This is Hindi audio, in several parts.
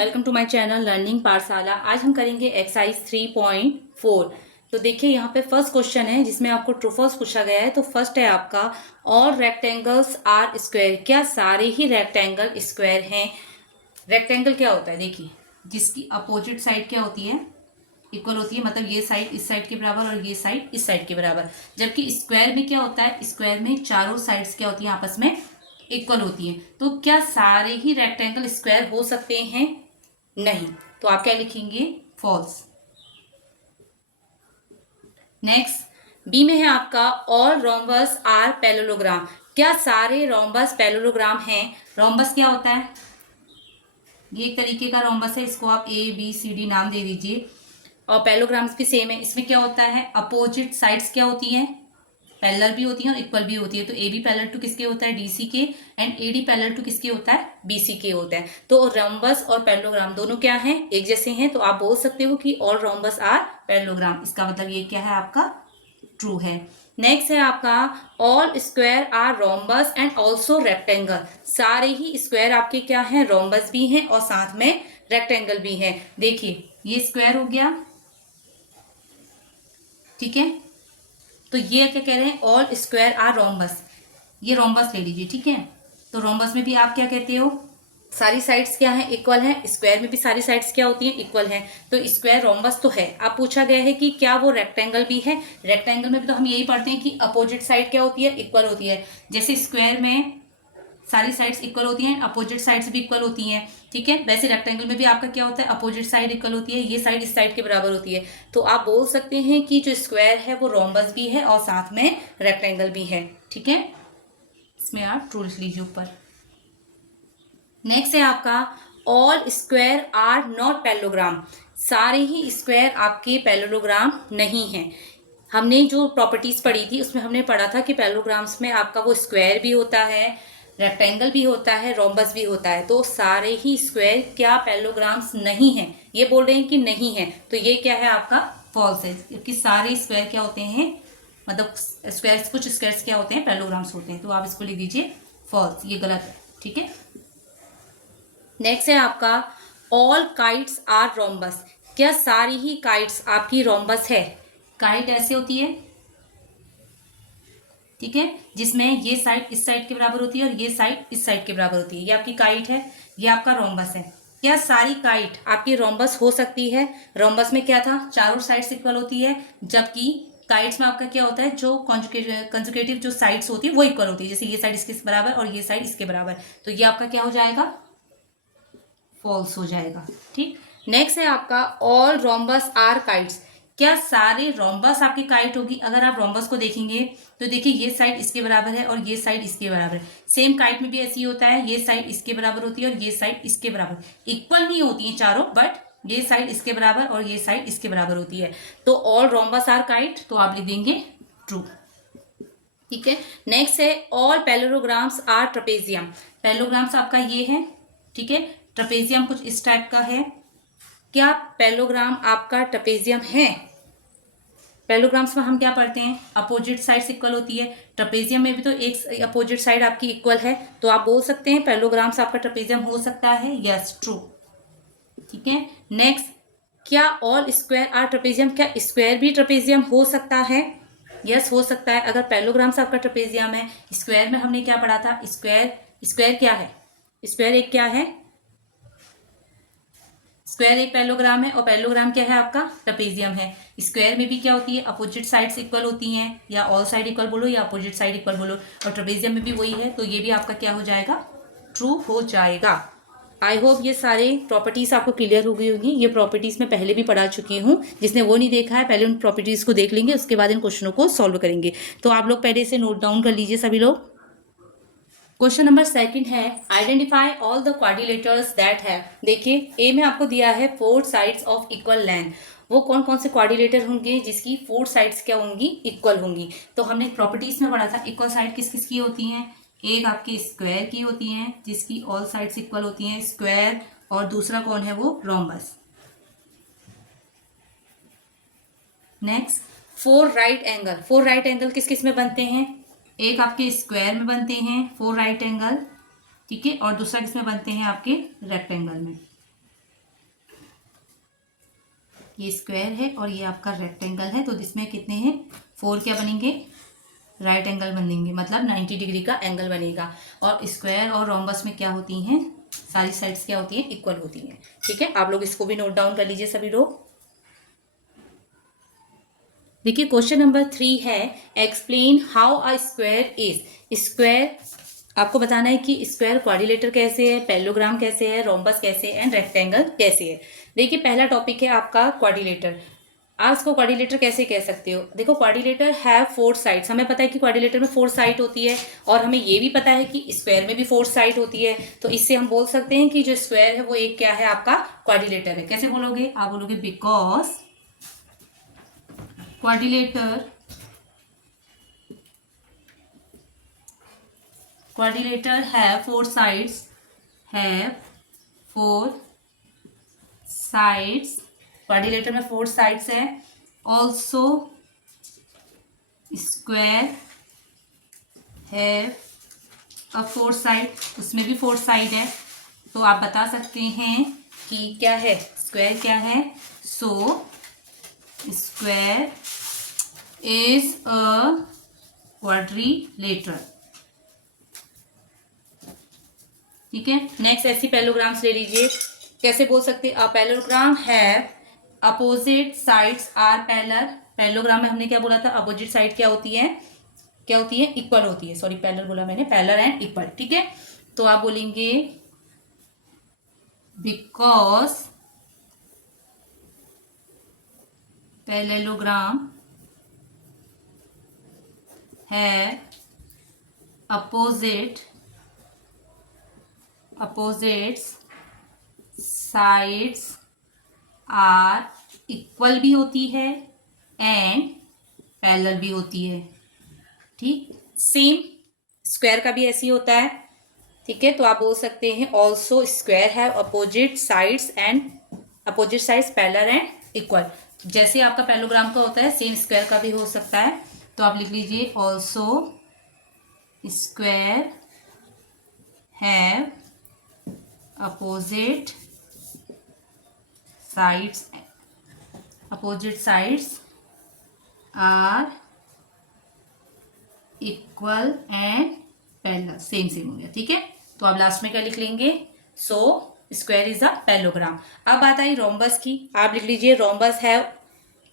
Welcome to my channel learning Pathshala. आज हम करेंगे एक्सरसाइज 3.4। तो देखिए यहाँ पे फर्स्ट क्वेश्चन है जिसमें आपको ट्रू फॉल्स पूछा गया है। तो फर्स्ट है आपका ऑल रेक्टेंगल्स आर स्क्वायर। क्या सारे ही रेक्टेंगल स्क्वायर हैं? रेक्टेंगल क्या होता है? देखिए जिसकी अपोजिट साइड क्या होती है, इक्वल होती है। मतलब ये साइड इस साइड के बराबर और ये साइड इस साइड के बराबर। जबकि स्क्वायर में क्या होता है, स्क्वायर में चारों साइड्स क्या होती है, आपस में इक्वल होती है। तो क्या सारे ही रेक्टेंगल स्क्वायर हो सकते हैं? नहीं। तो आप क्या लिखेंगे? फॉल्स। नेक्स्ट बी में है आपका ऑल रोम्बस आर पैरेललोग्राम। क्या सारे रोम्बस पैरेललोग्राम हैं? रोम्बस क्या होता है? ये एक तरीके का रोम्बस है, इसको आप ए बी सी डी नाम दे दीजिए। और पैरेललोग्राम्स भी सेम है। इसमें क्या होता है, अपोजिट साइड्स क्या होती हैं, पैरेलल भी होती है और इक्वल भी होती है। तो ए बी पैरेलल टू किसके होता है? डीसी के। And A D parallel to किसके होता है? बीसी के होता है। तो रोम्बस और पैरेललोग्राम दोनों क्या हैं? एक जैसे हैं। तो आप बोल सकते हो कि ऑल रोम्बस आर पैरेललोग्राम। इसका मतलब ये क्या है आपका? ट्रू है। नेक्स्ट है आपका all square are rhombus and also rectangle. सारे ही स्क्वायर आपके क्या हैं? रोम्बस भी हैं और साथ में रेक्टेंगल भी है। देखिए ये स्क्वायर हो गया, ठीक है। तो ये क्या कह रहे हैं? All square are rhombus. ये रोम्बस ले लीजिए, ठीक है। तो रोम्बस में भी आप क्या कहते हो? सारी साइड्स क्या है? इक्वल है। स्क्वायर में भी सारी साइड्स क्या होती हैं? इक्वल है। तो स्क्वायर रोम्बस तो है। अब पूछा गया है कि क्या वो रेक्टेंगल भी है? रेक्टेंगल में भी तो हम यही पढ़ते हैं कि अपोजिट साइड क्या होती है? इक्वल होती है। जैसे स्क्वायर में सारी साइड्स इक्वल होती हैं, अपोजिट साइड्स भी इक्वल होती हैं, ठीक है। वैसे रेक्टेंगल में भी आपका क्या होता है? अपोजिट साइड इक्वल होती है। ये साइड इस साइड के बराबर होती है। तो आप बोल सकते हैं कि जो स्क्वायर है वो रोम्बस भी है और साथ में रेक्टेंगल भी है, ठीक है। इसमें आप ट्रू लिख लीजिए ऊपर। नेक्स्ट है आपका all square are not parallelogram. सारे ही स्क्वायर आपके पैरेललोग्राम नहीं हैं। हमने जो प्रॉपर्टीज पढ़ी थी उसमें हमने पढ़ा था कि पैरेललोग्राम्स में आपका वो स्क्वायर भी होता है, रेक्टेंगल भी होता है, रोम्बस भी होता है। तो सारे ही स्क्वायर क्या पैरेललोग्राम्स नहीं हैं? ये बोल रहे हैं कि नहीं है। तो ये क्या है आपका? फॉल्स है। क्योंकि सारे स्क्वायर क्या होते हैं, मतलब स्क्वायर्स, कुछ स्क्वायर्स क्या होते हैं? पैरेललोग्राम्स होते हैं। तो आप इसको लिख दीजिए फॉल्स, ये गलत है, ठीक है। नेक्स्ट है आपका ऑल काइट्स आर रोम्बस। क्या सारी ही काइट्स आपकी रोम्बस है? काइट ऐसे होती है, ठीक है, जिसमें ये साइड इस साइड के बराबर होती है और ये साइड इस साइड के बराबर होती है। ये आपकी काइट है, ये आपका रोम्बस है। क्या सारी काइट आपकी रोम्बस हो सकती है? रोम्बस में क्या था? चारों साइड्स इक्वल होती है। जबकि काइट्स में आपका क्या होता है? जो कंजुगेटिव जो साइड्स होती है वो इक्वल होती है। जैसे ये साइड इसके बराबर और ये साइड इसके बराबर। तो ये आपका क्या हो जाएगा? फॉल्स हो जाएगा, ठीक। नेक्स्ट है आपका ऑल रोम्बस आर काइट्स। क्या सारे रोम्बस आपकी काइट होगी? अगर आप रोम्बस को देखेंगे तो देखिए ये साइड इसके बराबर है और ये साइड इसके बराबर है। सेम काइट में भी ऐसे ही होता है, ये साइड इसके बराबर होती है और ये साइड इसके बराबर। इक्वल नहीं होती है चारों, बट ये साइड इसके बराबर और ये साइड इसके बराबर होती है। तो ऑल रोम्बस आर काइट, तो आप लिख देंगे ट्रू, ठीक है। नेक्स्ट है all parallelograms are trapezium. Parallelograms आपका ये है, ठीक है। ट्रेपेजियम कुछ इस टाइप का है। क्या पैरेललोग्राम आपका ट्रेपेजियम है? पैरेललोग्राम्स में हम क्या पढ़ते हैं? अपोजिट साइड्स इक्वल होती है। ट्रेपेजियम में भी तो एक अपोजिट साइड आपकी इक्वल है। तो आप बोल सकते हैं पैरेललोग्राम्स आपका ट्रेपेजियम हो सकता है। यस, ट्रू, ठीक है। नेक्स्ट, क्या ऑल स्क्वायर आर ट्रेपेजियम। क्या स्क्वायर भी ट्रेपेजियम हो सकता है? यस, हो सकता है। अगर पैरेललोग्राम्स आपका ट्रेपेजियम है, स्क्वायर में हमने क्या पढ़ा था? स्क्वायर क्या है? स्क्वायर एक क्या है? स्क्वायर एक पैरेललोग्राम है और पैरेललोग्राम क्या है आपका? ट्रेपेजियम है। स्क्वायर में भी क्या होती है? अपोजिट साइड्स इक्वल होती हैं, या ऑल साइड इक्वल बोलो या अपोजिट साइड इक्वल बोलो। और ट्रेपेजियम में भी वही है। तो ये भी आपका क्या हो जाएगा? ट्रू हो जाएगा। आई होप ये सारे प्रॉपर्टीज आपको क्लियर हो गई होगी। ये प्रॉपर्टीज मैं पहले भी पढ़ा चुकी हूँ। जिसने वो नहीं देखा है, पहले उन प्रॉपर्टीज को देख लेंगे, उसके बाद इन क्वेश्चनों को सॉल्व करेंगे। तो आप लोग पहले से नोट डाउन कर लीजिए सभी लोग। क्वेश्चन नंबर सेकंड है identify all the quadrilaterals that have. देखिए ए में आपको दिया है 4 साइड्स ऑफ इक्वल लेंथ। वो कौन कौन से क्वाड्रिलेटर होंगे जिसकी 4 साइड्स क्या होंगी? इक्वल होंगी। तो हमने प्रॉपर्टीज में पढ़ा था इक्वल साइड किस किस की होती हैं? एक आपकी स्क्वायर की होती हैं जिसकी ऑल साइड्स इक्वल होती हैं, स्क्वायर। और दूसरा कौन है? वो rhombus. Next, 4 right angle. 4 right angle किस किस में बनते हैं? एक आपके स्क्वायर में बनते हैं 4 राइट एंगल, ठीक है। और दूसरा किस में बनते हैं? आपके रेक्टेंगल में। ये स्क्वायर है और ये आपका रेक्टेंगल है, तो इसमें कितने हैं 4 क्या बनेंगे राइट एंगल बनेंगे, मतलब 90 डिग्री का एंगल बनेगा। और स्क्वायर और रोम्बस में क्या होती हैं सारी साइड्स क्या होती हैं इक्वल होती हैं। ठीक है, आप लोग इसको भी नोट डाउन कर लीजिए सभी लोग। देखिए क्वेश्चन नंबर 3 है explain how a square is. Square आपको बताना है कि स्क्वायर क्वाड्रिलेटर कैसे है, पैरेललोग्राम कैसे है, रोम्बस कैसे है एंड रेक्टेंगल कैसे है। देखिए पहला टॉपिक है आपका क्वाड्रिलेटर। आप इसको क्वाड्रिलेटर कैसे कह सकते हो, देखो क्वाड्रिलेटर हैव 4 साइड्स, हमें पता है कि क्वाड्रिलेटर में 4 साइड होती है और हमें ये भी पता है कि स्क्वायर में भी 4 साइड होती है। तो इससे हम बोल सकते हैं कि जो स्क्वायर है वो एक क्या है आपका क्वाड्रिलेटर है। कैसे बोलोगे, आप बोलोगे because quadrilater have 4 sides quadrilater में 4 sides है। also square have a 4 side, उसमें भी 4 side है। तो आप बता सकते हैं कि क्या है स्क्वायर क्या है। सो स्क्वायर इज अ क्वाड्रिलेटर। ठीक है, नेक्स्ट ऐसी पैरेललोग्राम्स ले लीजिए। कैसे बोल सकते हैं, parallelogram have opposite sides are parallel. Parallelogram में हमने क्या बोला था, अपोजिट साइड क्या होती है इक्वल होती है। सॉरी पैरेलल बोला मैंने, पैरेलल एंड इक्वल। ठीक है, तो आप बोलेंगे बिकॉज पैरेललोग्राम है opposites sides are इक्वल भी होती है एंड पैरेलल भी होती है। ठीक, सेम स्क्वायर का भी ऐसे ही होता है। ठीक है, तो आप बोल सकते हैं also square have opposite sides parallel and equal. जैसे आपका पैरेललोग्राम का होता है सेम स्क्वायर का भी हो सकता है। तो आप लिख लीजिए also square have opposite sides are equal and parallel, same हो गया। ठीक है, तो आप लास्ट में क्या लिख लेंगे, so square is a parallelogram. अब बात आई रोम्बस की, आप लिख लीजिए rhombus have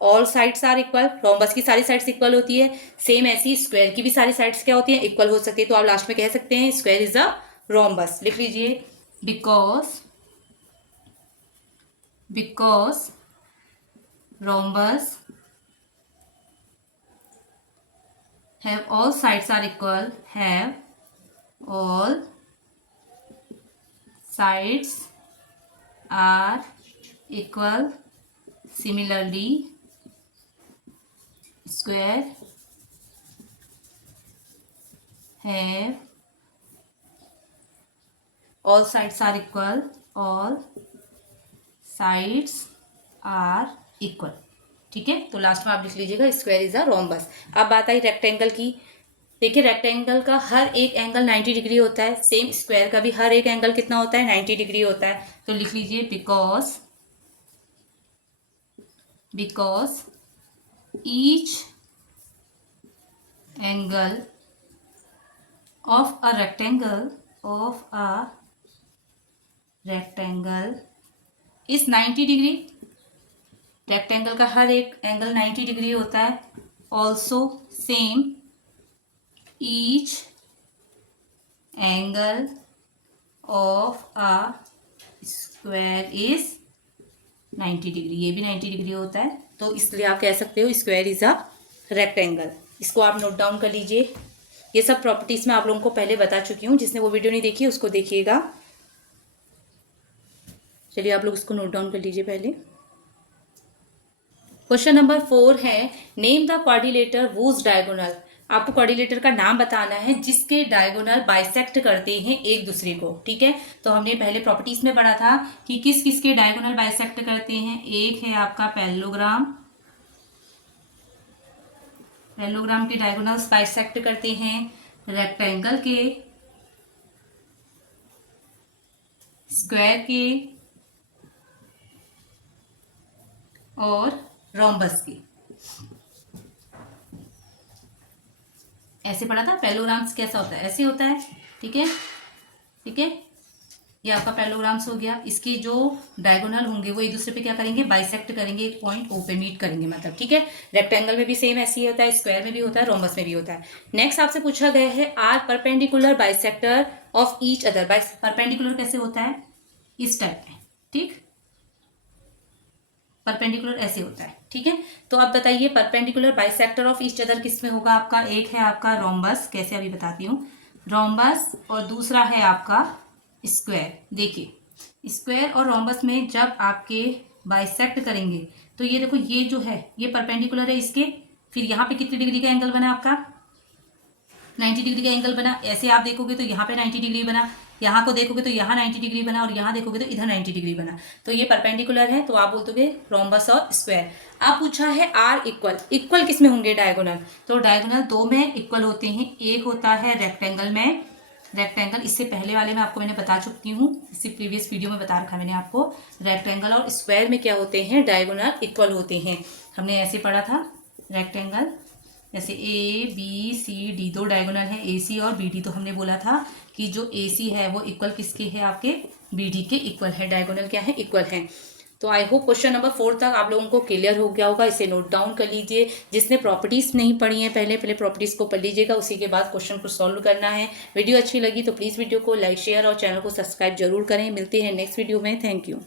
all sides are equal. Rhombus की सारी साइड्स इक्वल होती है, सेम ऐसी स्क्वायर की भी सारी साइड्स क्या होती है इक्वल हो सकती है। तो आप लास्ट में कह सकते हैं स्क्वायर इज अ रोम्बस। लिख लीजिए because rhombus have all sides are equal, similarly square have all sides are equal। ठीक है, तो लास्ट में आप लिख लीजिएगा स्क्वायर इज अ रोम्बस। अब बात आई रेक्टेंगल की। देखिए रेक्टेंगल का हर एक एंगल 90 डिग्री होता है, सेम स्क्वायर का भी हर एक एंगल कितना होता है 90 डिग्री होता है। तो लिख लीजिए because each angle of a rectangle is 90 degree. Rectangle का हर एक एंगल 90 डिग्री होता है। Also same each angle of a square is 90 degree, ये भी 90 डिग्री होता है। तो इसलिए आप कह सकते हो स्क्वायर इज अ रेक्टेंगल। इसको आप नोट डाउन कर लीजिए। ये सब प्रॉपर्टीज मैं आप लोगों को पहले बता चुकी हूँ, जिसने वो वीडियो नहीं देखी उसको देखिएगा। चलिए आप लोग इसको नोट डाउन कर लीजिए पहले। क्वेश्चन नंबर 4 है name the quadrilateral whose diagonal. आपको क्वाड्रिलेटर का नाम बताना है जिसके डायगोनल बाइसेक्ट करते हैं एक दूसरे को। ठीक है, तो हमने पहले प्रॉपर्टीज में पढ़ा था कि किस किस के डायगोनल बाइसेक्ट करते हैं। एक है आपका पैरेललोग्राम के डायगोनल्स बाइसेक्ट करते हैं, रेक्टेंगल के, स्क्वायर के और रोम्बस की। ऐसे पढ़ा था पैरेललोग्राम्स कैसा होता है, ऐसे होता है। ठीक है, ठीक है, ये आपका पैरेललोग्राम्स हो गया। इसके जो डायगोनल होंगे वो एक दूसरे पे क्या करेंगे, बाइसेक्ट करेंगे, एक पॉइंट ओ पे मीट करेंगे मतलब। ठीक है, रेक्टेंगल में भी सेम ऐसे ही होता है, स्क्वायर में भी होता है, रोम्बस में भी होता है। नेक्स्ट आपसे पूछा गया है are perpendicular bisector of each other. Perpendicular कैसे होता है, इस टाइप में। ठीक, परपेंडिकुलर ऐसे होता है। ठीक है, तो अब बताइए perpendicular bisector of each other किस में होगा आपका। एक है आपका रोम्बस, कैसे अभी बताती हूँ, रोम्बस, और दूसरा है आपका स्क्वायर। देखिए स्क्वायर और रोम्बस में जब आपके बाइसेक्ट करेंगे तो ये देखो, ये जो है ये परपेंडिकुलर है इसके, फिर यहाँ पे कितनी डिग्री का एंगल बना आपका, 90 डिग्री का एंगल बना। ऐसे आप देखोगे तो यहाँ पे 90 डिग्री बना, यहाँ को देखोगे तो यहाँ 90 डिग्री बना, और यहाँ देखोगे तो इधर 90 डिग्री बना। तो ये परपेंडिकुलर है, तो आप बोल दोगे रोम्बस और स्क्वायर। आप पूछा है आर इक्वल, इक्वल किस में होंगे डायगोनल, तो डायगोनल दो में इक्वल होते हैं। एक होता है रेक्टेंगल में, रेक्टेंगल इससे पहले वाले में आपको मैंने बता चुकी हूँ, इसी प्रीवियस वीडियो में बता रखा मैंने आपको। रेक्टेंगल और स्क्वायर में क्या होते हैं, डायगोनल इक्वल होते हैं। हमने ऐसे पढ़ा था, रेक्टेंगल जैसे ए बी सी डी, दो डायगोनल है ए सी और बी डी, तो हमने बोला था कि जो ए सी है वो इक्वल किसके है, आपके बी डी के इक्वल है। डायगोनल क्या है, इक्वल है। तो आई होप क्वेश्चन नंबर 4 तक आप लोगों को क्लियर हो गया होगा। इसे नोट डाउन कर लीजिए। जिसने प्रॉपर्टीज नहीं पढ़ी है पहले प्रॉपर्टीज को पढ़ लीजिएगा, उसी के बाद क्वेश्चन को सॉल्व करना है। वीडियो अच्छी लगी तो प्लीज़ वीडियो को लाइक शेयर और चैनल को सब्सक्राइब जरूर करें। मिलते हैं नेक्स्ट वीडियो में। Thank you.